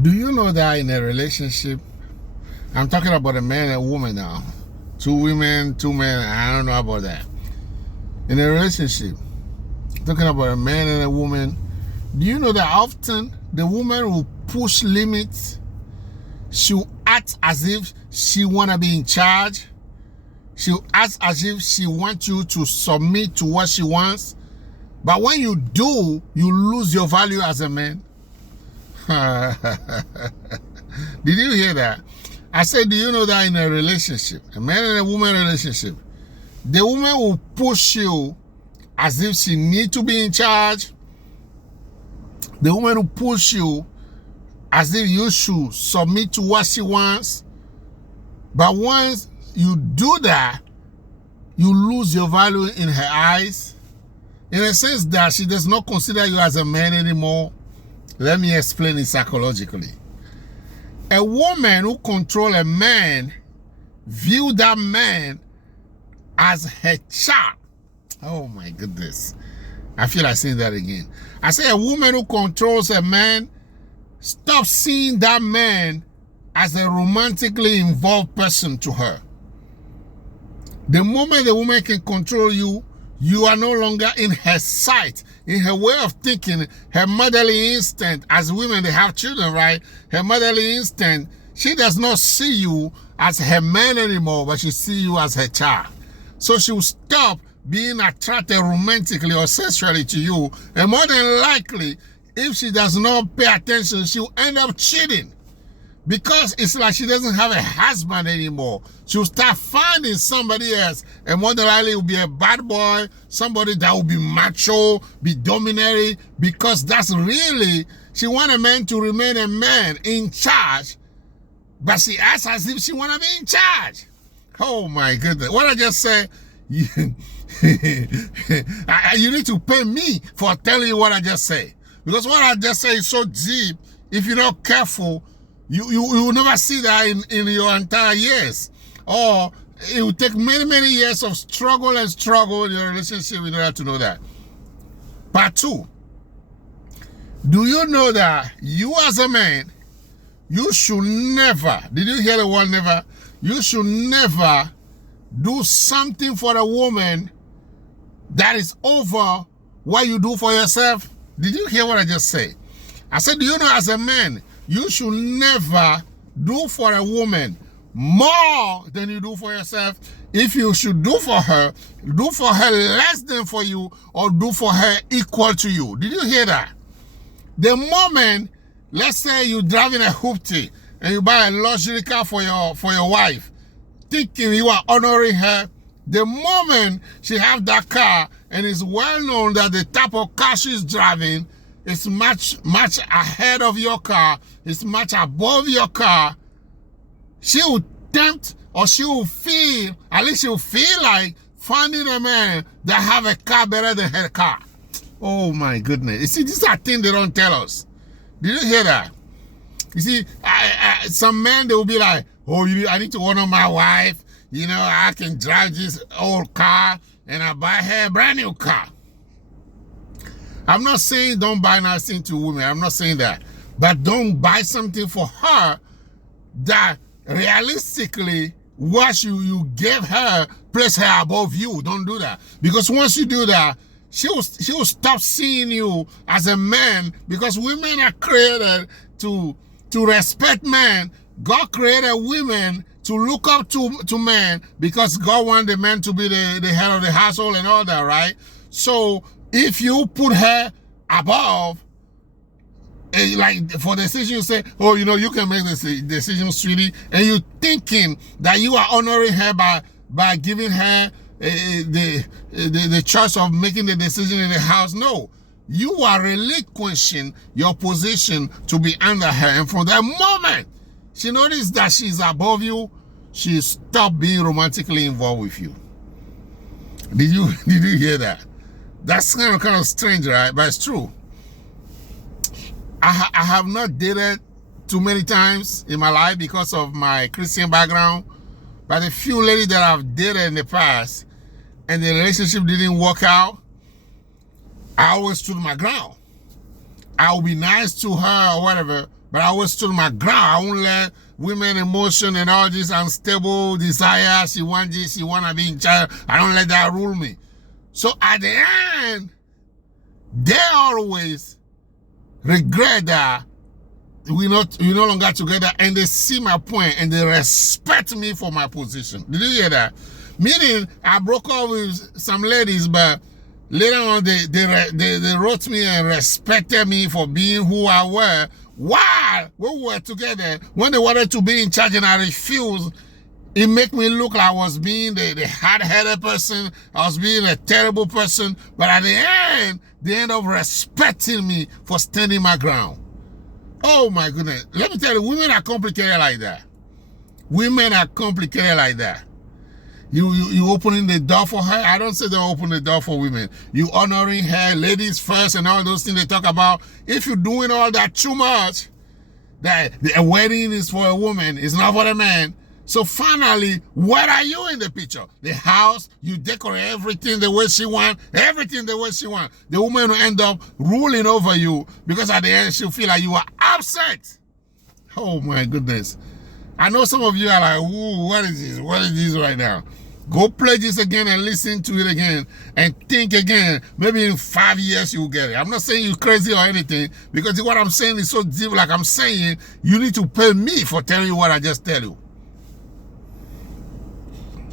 Do you know that in a relationship, I'm talking about a man and a woman now, two women, two men, I don't know about that. In a relationship, talking about a man and a woman, do you know that often the woman will push limits? She'll act as if she want to be in charge. She'll act as if she wants you to submit to what she wants. But when you do, you lose your value as a man. Did you hear that? I said, do you know that in a relationship, a man and a woman relationship, the woman will push you as if she needs to be in charge. The woman will push you as if you should submit to what she wants. But once you do that, you lose your value in her eyes, in a sense that she does not consider you as a man anymore. Let me explain it psychologically. A woman who controls a man views that man as her child. Oh my goodness. I feel like saying that again. I say a woman who controls a man stops seeing that man as a romantically involved person to her. The moment the woman can control you, you are no longer in her sight, in her way of thinking, her motherly instinct. As women, they have children, right? Her motherly instinct, she does not see you as her man anymore, but she sees you as her child. So she will stop being attracted romantically or sexually to you. And more than likely, if she does not pay attention, she'll end up cheating. Because it's like she doesn't have a husband anymore. She'll start finding somebody else. And more than likely, it will be a bad boy, somebody that will be macho, be domineering. Because that's really, she wants a man to remain a man in charge. But she acts as if she want to be in charge. Oh my goodness. What I just said, you need to pay me for telling you what I just said. Because what I just said is so deep. If you're not careful, you will never see that in your entire years. Or it will take many years of struggle in your relationship in order to know that. Part 2. Do you know that you as a man, you should never, did you hear the word never? You should never do something for a woman that is over what you do for yourself. Did you hear what I just said? I said, do you know as a man, you should never do for a woman more than you do for yourself. If you should do for her less than for you, or do for her equal to you. Did you hear that? The moment, let's say you're driving a hoopty and you buy a luxury car for your wife, thinking you are honoring her, the moment she have that car, and it's well known that the type of car she's driving is much ahead of your car, it's much above your car, she will tempt, or she will feel, at least she will feel like finding a man that have a car better than her car. Oh my goodness. You see, these are things they don't tell us. Did you hear that? You see, some men, they will be like, oh, I need to honor my wife. You know, I can drive this old car and I buy her a brand new car. I'm not saying don't buy nothing to women. I'm not saying that. But don't buy something for her that realistically what you gave her place her above you. Don't do that. Because once you do that, she will stop seeing you as a man, because women are created to respect men. God created women to look up to men, because God wanted the man to be the head of the household and all that, right? So if you put her above, like for the decision, you say, oh, you know, you can make this decision, sweetie, and you thinking that you are honoring her by giving her the choice of making the decision in the house. No, you are relinquishing your position to be under her. And from that moment she noticed that she's above you, she stopped being romantically involved with you. Did you hear that? That's kind of strange, right? But it's true. I have not dated too many times in my life because of my Christian background. But the few ladies that I've dated in the past and the relationship didn't work out, I always stood my ground. I will be nice to her or whatever, But I always stood my ground. I won't let women emotion and all this unstable desire. She want this, she want to be in charge. I don't let that rule me. So at the end, they always regret that we're no longer together, and they see my point and they respect me for my position. Did you hear that? Meaning, I broke up with some ladies, but later on they wrote me and respected me for being who I were. While we were together, when they wanted to be in charge and I refused, it made me look like I was being the hard-headed person. I was being a terrible person. But at the end, they end up respecting me for standing my ground. Oh my goodness. Let me tell you, women are complicated like that. Women are complicated like that. You opening the door for her. I don't say don't open the door for women. You honoring her, ladies first, and all those things they talk about. If you're doing all that too much, that a wedding is for a woman, it's not for a man. So finally, what are you in the picture? The house, you decorate everything the way she wants, everything the way she wants. The woman will end up ruling over you because at the end she'll feel like you are upset. Oh my goodness. I know some of you are like, ooh, what is this? What is this right now? Go play this again and listen to it again and think again. Maybe in 5 years you will get it. I'm not saying you're crazy or anything, because what I'm saying is so deep. Like I'm saying, you need to pay me for telling you what I just tell you.